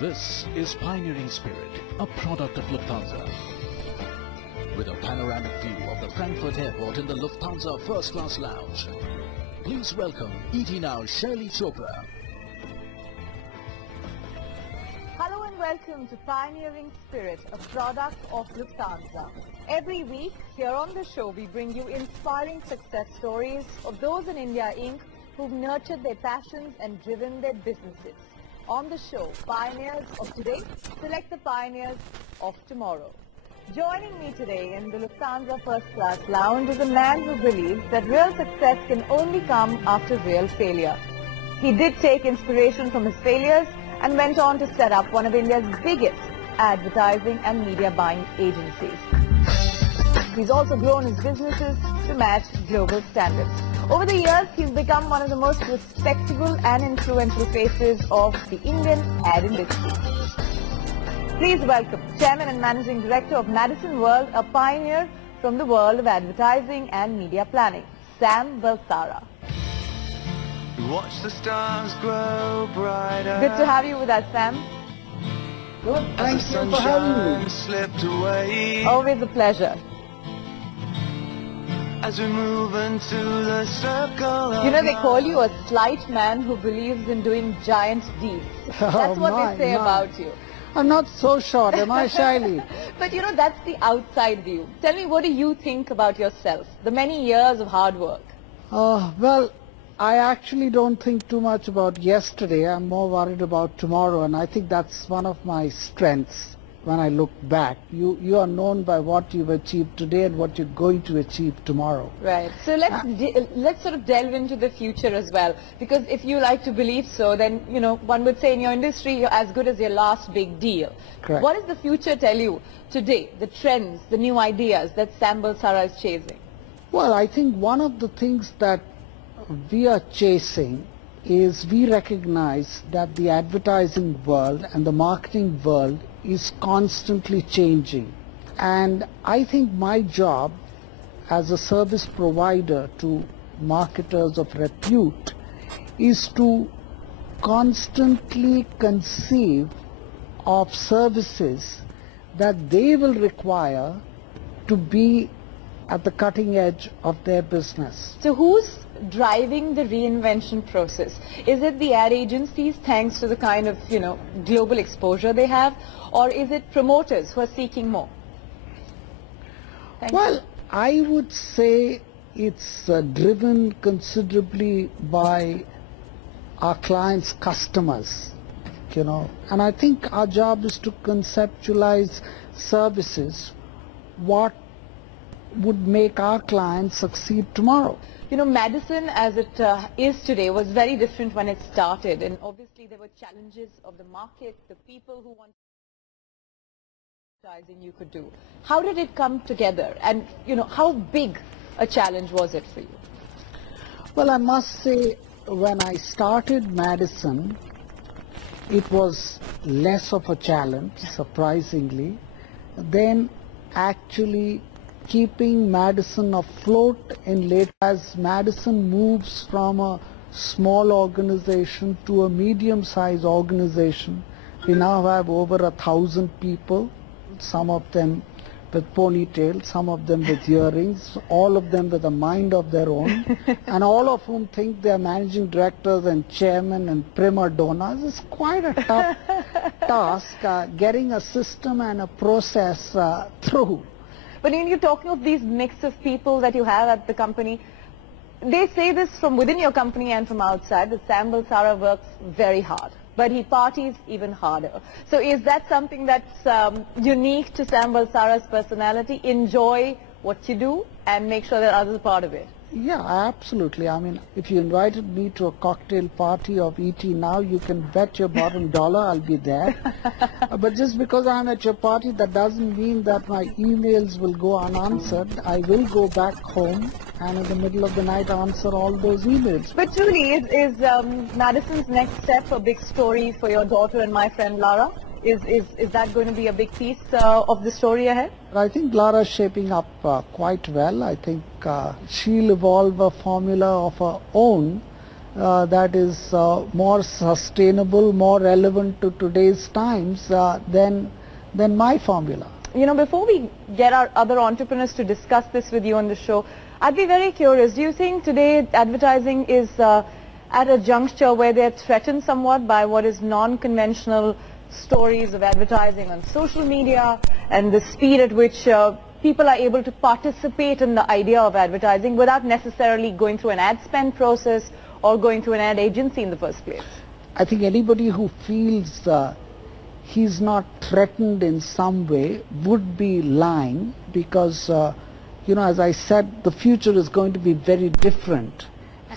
This is Pioneering Spirit, a product of Lufthansa. With a panoramic view of the Frankfurt airport in the Lufthansa First Class Lounge. Please welcome ET Now's Shirley Chopra. Hello and welcome to Pioneering Spirit, a product of Lufthansa. Every week, here on the show, we bring you inspiring success stories of those in India Inc. who've nurtured their passions and driven their businesses. On the show, Pioneers of Today select the Pioneers of Tomorrow. Joining me today in the Lufthansa First Class Lounge is a man who believes that real success can only come after real failure. He did take inspiration from his failures and went on to set up one of India's biggest advertising and media buying agencies. He's also grown his businesses to match global standards. Over the years, he's become one of the most respectable and influential faces of the Indian ad industry. Please welcome Chairman and Managing Director of Madison World, a pioneer from the world of advertising and media planning, Sam Balsara. Watch the stars grow brighter. Good to have you with us, Sam. Good, thank you for having me. Slipped away. Always a pleasure. As we move into the circle. You know, they call you a slight man who believes in doing giant deeds. That's what they say about you. I'm not so short, am I, Shiley? But you know, that's the outside view. Tell me, what do you think about yourself, the many years of hard work? Well, I actually don't think too much about yesterday. I'm more worried about tomorrow, and I think that's one of my strengths when I look back. You are known by what you've achieved today and what you're going to achieve tomorrow. Right. So let's sort of delve into the future as well, because if you like to believe so, then, you know, one would say in your industry you're as good as your last big deal. Correct. What does the future tell you today, the trends, the new ideas that Sam Balsara is chasing? Well, I think one of the things that we are chasing is we recognize that the advertising world and the marketing world is constantly changing. And I think my job as a service provider to marketers of repute is to constantly conceive of services that they will require to be at the cutting edge of their business. So who's driving the reinvention process? Is it the ad agencies, thanks to the kind of, you know, global exposure they have, or is it promoters who are seeking more? Well, I would say it's driven considerably by our clients' customers, you know, and I think our job is to conceptualize services what would make our clients succeed tomorrow. You know, Madison as it is today was very different when it started, and obviously there were challenges of the market, the people who want advertising you could do. How did it come together, and you know, how big a challenge was it for you? Well, I must say, when I started Madison, it was less of a challenge, surprisingly, than actually keeping Madison afloat in late. As Madison moves from a small organization to a medium-sized organization, we now have over 1,000 people, some of them with ponytails, some of them with earrings, all of them with a mind of their own, and all of whom think they are managing directors and chairmen and prima donnas. It's quite a tough task getting a system and a process through. But when you're talking of these mix of people that you have at the company, they say this from within your company and from outside, that Sam Balsara works very hard, but he parties even harder. So is that something that's unique to Sam Balsara's personality? Enjoy what you do and make sure that others are part of it. Yeah, absolutely. I mean, if you invited me to a cocktail party of ET Now, you can bet your bottom dollar I'll be there. But just because I'm at your party, that doesn't mean that my emails will go unanswered. I will go back home and in the middle of the night answer all those emails. But truly, is Madison's next step a big story for your daughter and my friend Lara? Is that going to be a big piece of the story ahead? I think Lara's shaping up quite well. I think she'll evolve a formula of her own that is more sustainable, more relevant to today's times than my formula. You know, before we get our other entrepreneurs to discuss this with you on the show, I'd be very curious. Do you think today advertising is at a juncture where they're threatened somewhat by what is non-conventional stories of advertising on social media and the speed at which people are able to participate in the idea of advertising without necessarily going through an ad spend process or going through an ad agency in the first place? I think anybody who feels he's not threatened in some way would be lying, because you know, as I said, the future is going to be very different,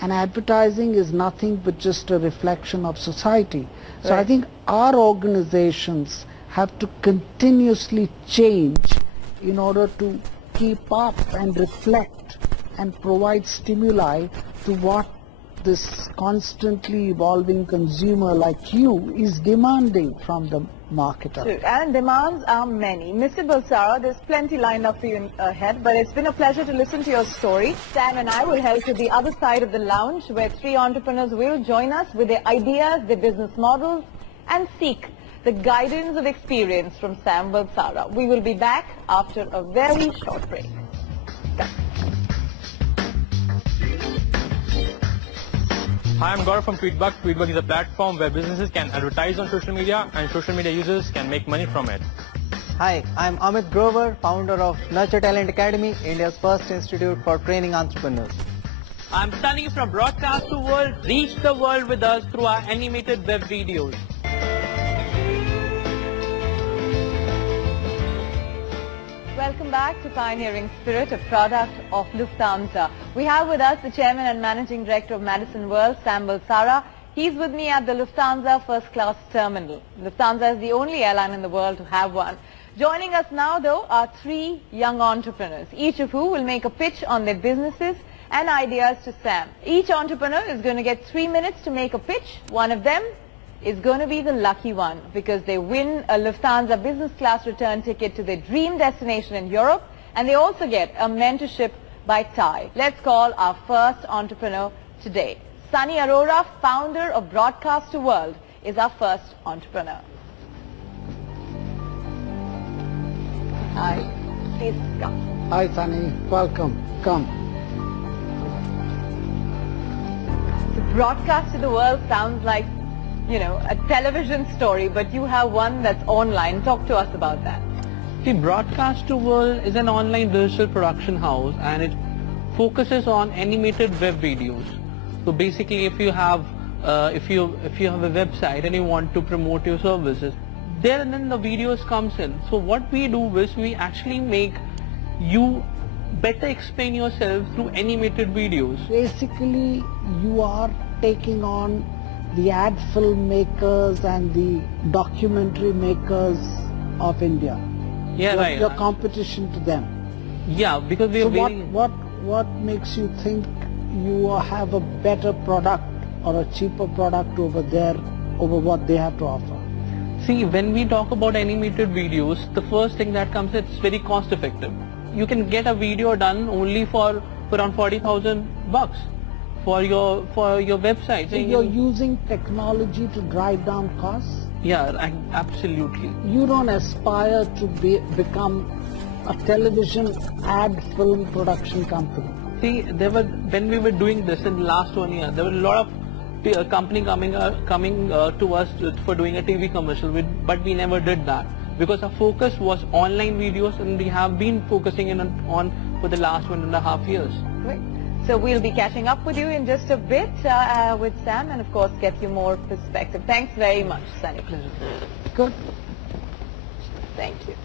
and advertising is nothing but just a reflection of society. So Right. I think our organizations have to continuously change in order to keep up and reflect and provide stimuli to what this constantly evolving consumer like you is demanding from the marketer. True. And demands are many. Mr. Balsara, there's plenty lined up for you ahead, but it's been a pleasure to listen to your story. Sam and I will head to the other side of the lounge where three entrepreneurs will join us with their ideas, their business models, and seek the guidance of experience from Sam Balsara. We will be back after a very short break. Hi, I'm Gaurav from Tweetbug. Tweetbug is a platform where businesses can advertise on social media and social media users can make money from it. Hi, I'm Amit Grover, founder of Nurture Talent Academy, India's first institute for training entrepreneurs. I'm Sunny from Broadcast2world. Reach the world with us through our animated web videos. Welcome back to Pioneering Spirit, a product of Lufthansa. We have with us the Chairman and Managing Director of Madison World, Sam Balsara. He's with me at the Lufthansa First Class Terminal. Lufthansa is the only airline in the world to have one. Joining us now, though, are three young entrepreneurs, each of who will make a pitch on their businesses and ideas to Sam. Each entrepreneur is going to get 3 minutes to make a pitch. One of them is going to be the lucky one because they win a Lufthansa business class return ticket to their dream destination in Europe, and they also get a mentorship by Thai. Let's call our first entrepreneur today. Sunny Arora, founder of Broadcast2world, is our first entrepreneur. Hi, please come. Hi Sunny, welcome, come. The Broadcast to the World sounds like, you know, a television story, but you have one that's online. Talk to us about that. See, Broadcast2world is an online digital production house and it focuses on animated web videos. So basically, if you have if you have a website and you want to promote your services, there and then the videos comes in. So what we do is we actually make you better explain yourself through animated videos. Basically, you are taking on the ad filmmakers and the documentary makers of India. Yeah, right. Your competition to them. Yeah, because we So are very... what makes you think you have a better product or a cheaper product over there, over what they have to offer? See, when we talk about animated videos, the first thing that comes, it's very cost effective. You can get a video done only for around 40,000 bucks for your website. So you're using technology to drive down costs? Yeah, absolutely. You don't aspire to become a television ad film production company. See, when we were doing this in the last 1 year, there were a lot of company coming to us for doing a TV commercial, but we never did that because our focus was online videos, and we have been focusing on for the last 1.5 years. Right. So we'll be catching up with you in just a bit with Sam, and of course get you more perspective. Thanks very much, Sunny. Good. Thank you.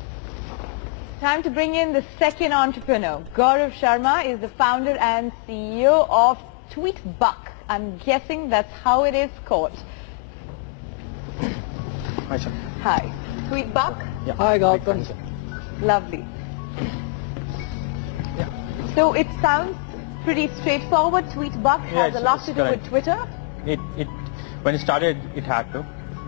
Time to bring in the second entrepreneur. Gaurav Sharma is the founder and CEO of Tweetbug. I'm guessing that's how it is called. Hi, sir. Hi. Tweetbug? Yeah. Hi, Gautam. Lovely. Yeah. So it sounds pretty straightforward. Tweetbug has a lot to do with Twitter. When it started, it had to,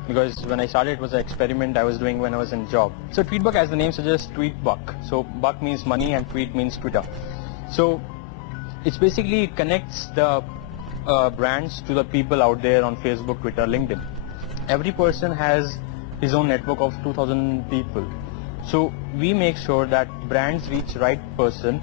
because when I started, it was an experiment I was doing when I was in job. So Tweetbug, as the name suggests, Tweetbug. So buck means money and tweet means Twitter. So it's basically connects the brands to the people out there on Facebook, Twitter, LinkedIn. Every person has his own network of 2,000 people. So we make sure that brands reach right person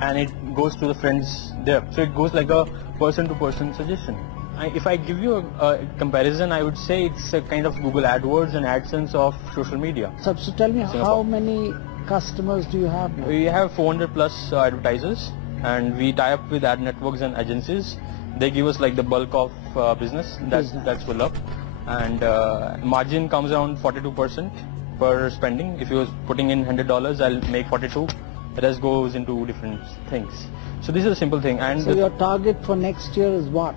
and it goes to the friends there. So it goes like a person-to-person suggestion. If I give you a comparison, I would say it's a kind of Google AdWords and AdSense of social media. So tell me, how many customers do you have now? We have 400 plus advertisers, and we tie up with ad networks and agencies. They give us like the bulk of business. That's full up, and margin comes around 42% per spending. If you was putting in $100, I'll make 42. The rest goes into different things. So this is a simple thing. And so your target for next year is what?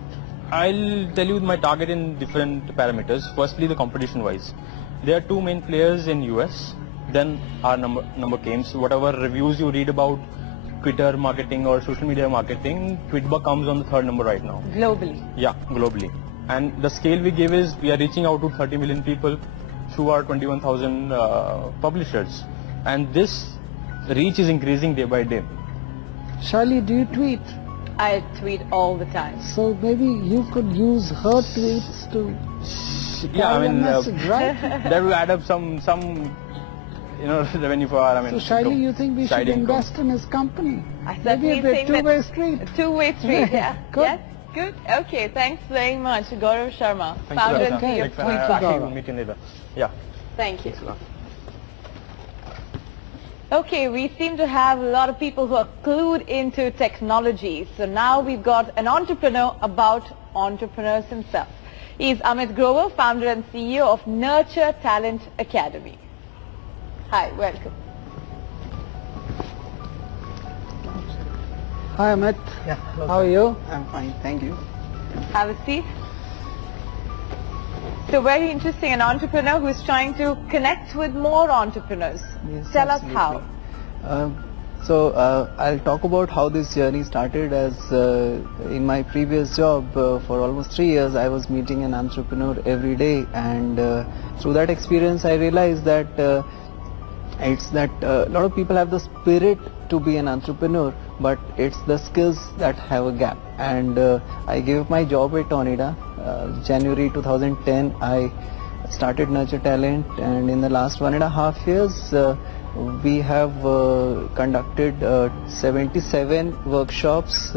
I'll tell you my target in different parameters. Firstly, the competition wise. There are two main players in US. Then our number came. So whatever reviews you read about Twitter marketing or social media marketing, Tweetbug comes on the third number right now. Globally? Yeah, globally. And the scale we give is we are reaching out to 30 million people through our 21,000 publishers. And this reach is increasing day by day. Shirley, do you tweet? I tweet all the time. So maybe you could use her tweets to carry a message, right? That will add up some revenue for our. So Shirley, you think we should invest in his company? Maybe a two-way street. A two-way street, yeah. Good. Yes, good. Okay, thanks very much, Gaurav Sharma, Thank founder you, and CEO of Tweetbug. We'll meet you later. Yeah. Thank you. Okay, we seem to have a lot of people who are clued into technology. So now we've got an entrepreneur about entrepreneurs himself. He's Amit Grover, founder and CEO of Nurture Talent Academy. Hi, welcome. Hi Amit. Yeah, hello, how are you? I'm fine, thank you. Have a seat. So very interesting, an entrepreneur who's trying to connect with more entrepreneurs. Yes, Tell absolutely. us how. I'll talk about how this journey started. As in my previous job for almost 3 years, I was meeting an entrepreneur every day, and through that experience I realized that a lot of people have the spirit to be an entrepreneur, but it's the skills that have a gap. And I gave up my job at Onida. January 2010 I started Nurture Talent, and in the last 1.5 years we have conducted 77 workshops.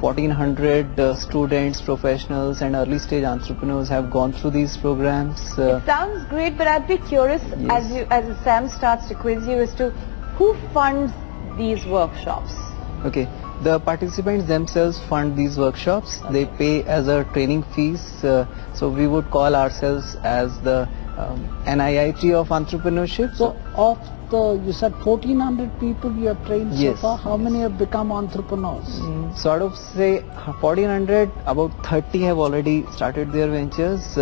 1,400 students, professionals and early stage entrepreneurs have gone through these programs. It sounds great, but I'd be curious, Yes. as Sam starts to quiz you, as to who funds these workshops? Okay, the participants themselves fund these workshops. They pay as a training fees. So we would call ourselves as the NIIT of entrepreneurship. So you said 1,400 people you have trained so Yes, far. How many have become entrepreneurs? Sort of say 1,400, about 30 have already started their ventures.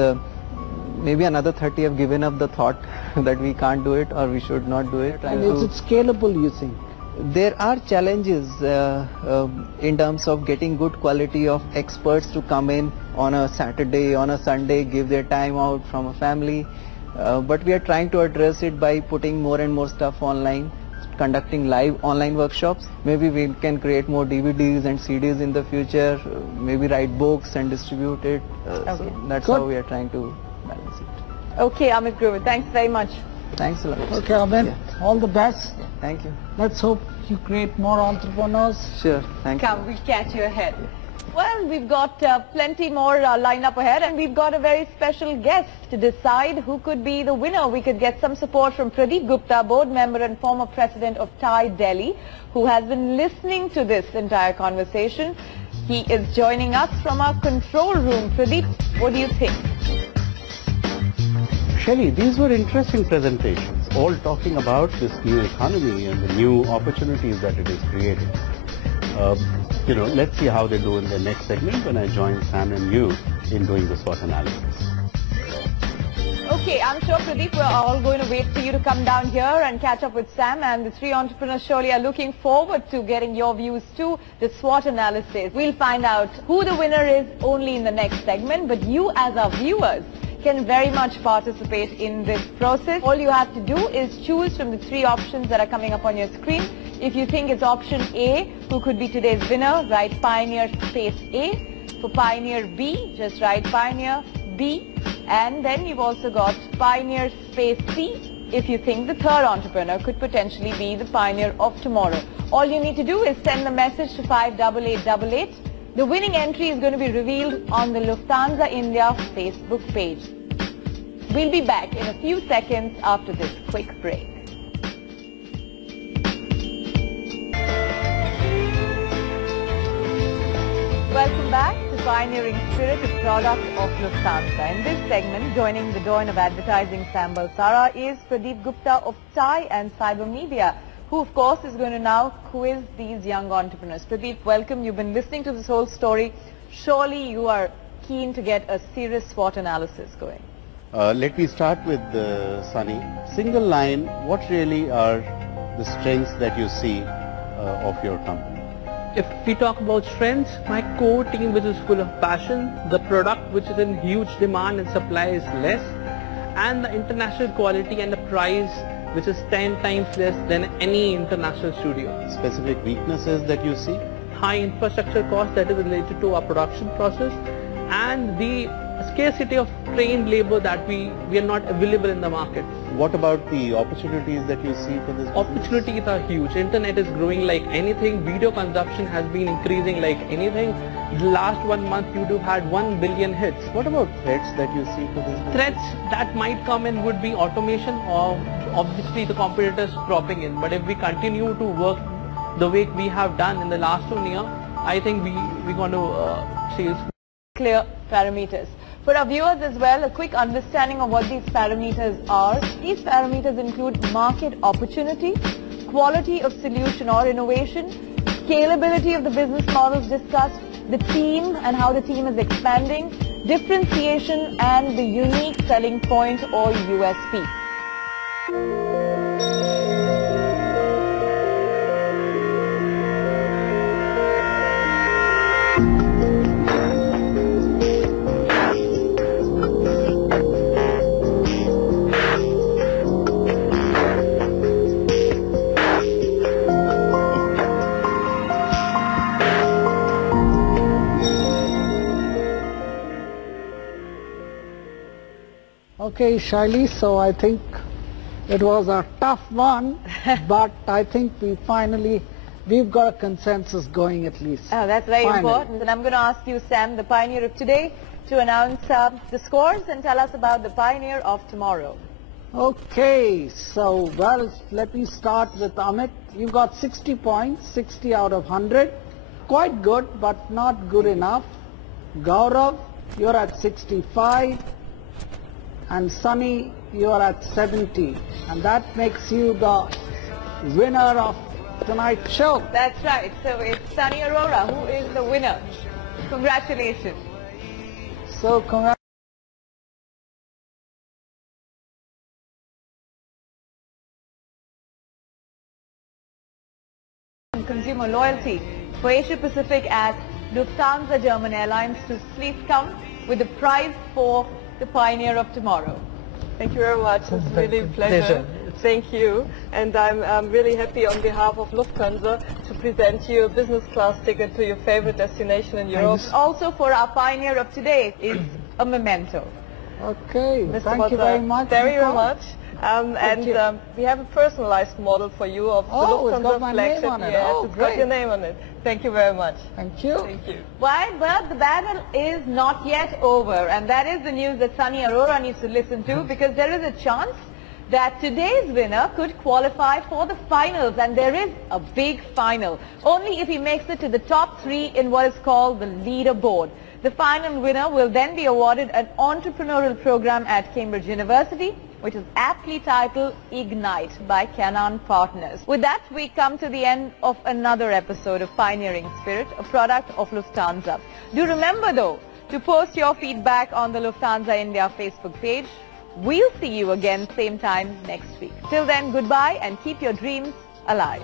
Maybe another 30 have given up the thought that we can't do it or we should not do it. And is it scalable, you think? There are challenges in terms of getting good quality of experts to come in on a Saturday, on a Sunday, give their time out from a family. But we are trying to address it by putting more and more stuff online, conducting live online workshops. Maybe we can create more DVDs and CDs in the future, maybe write books and distribute it. So that's how we are trying to balance it. Okay, Amit Grover, thanks very much. Thanks a lot. Okay, Amit, all the best. Thank you. Let's hope you create more entrepreneurs. Sure, thank you. Come, we'll catch you ahead. Well, we've got plenty more lined up ahead, and we've got a very special guest to decide who could be the winner. We could get some support from Pradeep Gupta, board member and former president of TIE Delhi, who has been listening to this entire conversation. He is joining us from our control room. Pradeep, what do you think? Shelley, these were interesting presentations, all talking about this new economy and the new opportunities that it is creating. Let's see how they do in the next segment when I join Sam and you in doing the SWOT analysis. Okay, I'm sure, Pradeep, we're all going to wait for you to come down here and catch up with Sam, and the three entrepreneurs surely are looking forward to getting your views to the SWOT analysis. We'll find out who the winner is only in the next segment, but you as our viewers can very much participate in this process. All you have to do is choose from the three options that are coming up on your screen. If you think it's option A, who could be today's winner, write Pioneer space A. For Pioneer B, just write Pioneer B. And then you've also got Pioneer space C if you think the third entrepreneur could potentially be the pioneer of tomorrow. All you need to do is send the message to 58888. The winning entry is going to be revealed on the Lufthansa India Facebook page. We'll be back in a few seconds after this quick break. Welcome back to Pioneering Spirit, a product of Lufthansa. In this segment, joining the Doyen of Advertising, Sam Balsara, is Pradeep Gupta of TIE and Cyber Media, who of course is going to now quiz these young entrepreneurs. Pradeep, welcome. You've been listening to this whole story. Surely you are keen to get a serious SWOT analysis going. Let me start with Sunny. Single line, what really are the strengths that you see of your company? If we talk about strengths, my core team which is full of passion, the product which is in huge demand and supply is less, and the international quality and the price which is 10 times less than any international studio. Specific weaknesses that you see? High infrastructure cost that is related to our production process, and the scarcity of trained labor that we are not available in the market. What about the opportunities that you see for this business? Opportunities are huge. Internet is growing like anything. Video consumption has been increasing like anything. The last 1 month you do had 1 billion hits. What about threats that you see for this business? Threats that might come in would be automation or obviously the competitors dropping in. But if we continue to work the way we have done in the last 1 year, I think we're going to see clear parameters. For our viewers as well, a quick understanding of what these parameters are. These parameters include market opportunity, quality of solution or innovation, scalability of the business models discussed, the team and how the team is expanding, differentiation and the unique selling point or USP. Okay, Shaili, so I think it was a tough one, but I think we've got a consensus going at least. Oh, that's very important. And I'm going to ask you, Sam, the pioneer of today, to announce the scores and tell us about the pioneer of tomorrow. Okay, so, well, let me start with Amit. You got 60 points, 60 out of 100. Quite good, but not good enough. Gaurav, you're at 65. And Sunny, you are at 70, and that makes you the winner of tonight's show. That's right. So it's Sunny Arora who is the winner. Congratulations. So congratulations. Consumer loyalty for Asia Pacific at Lufthansa German Airlines to please come with the prize for the pioneer of tomorrow. Thank you very much. It's really a pleasure. Thank you. And I'm really happy on behalf of Lufthansa to present you a business class ticket to your favorite destination in Europe. Also for our pioneer of today is a memento. Okay. Mr. Thank you very much. Very much. We have a personalized model for you of the Lufthansa flagship. It's got your name on it. Thank you very much. Thank you. Thank you. Well, the battle is not yet over, and that is the news that Sunny Arora needs to listen to, because there is a chance that today's winner could qualify for the finals, and there is a big final. Only if he makes it to the top 3 in what is called the leaderboard. The final winner will then be awarded an entrepreneurial program at Cambridge University, which is aptly titled Ignite by Canon Partners. With that, we come to the end of another episode of Pioneering Spirit, a product of Lufthansa. Do remember, though, to post your feedback on the Lufthansa India Facebook page. We'll see you again same time next week. Till then, goodbye and keep your dreams alive.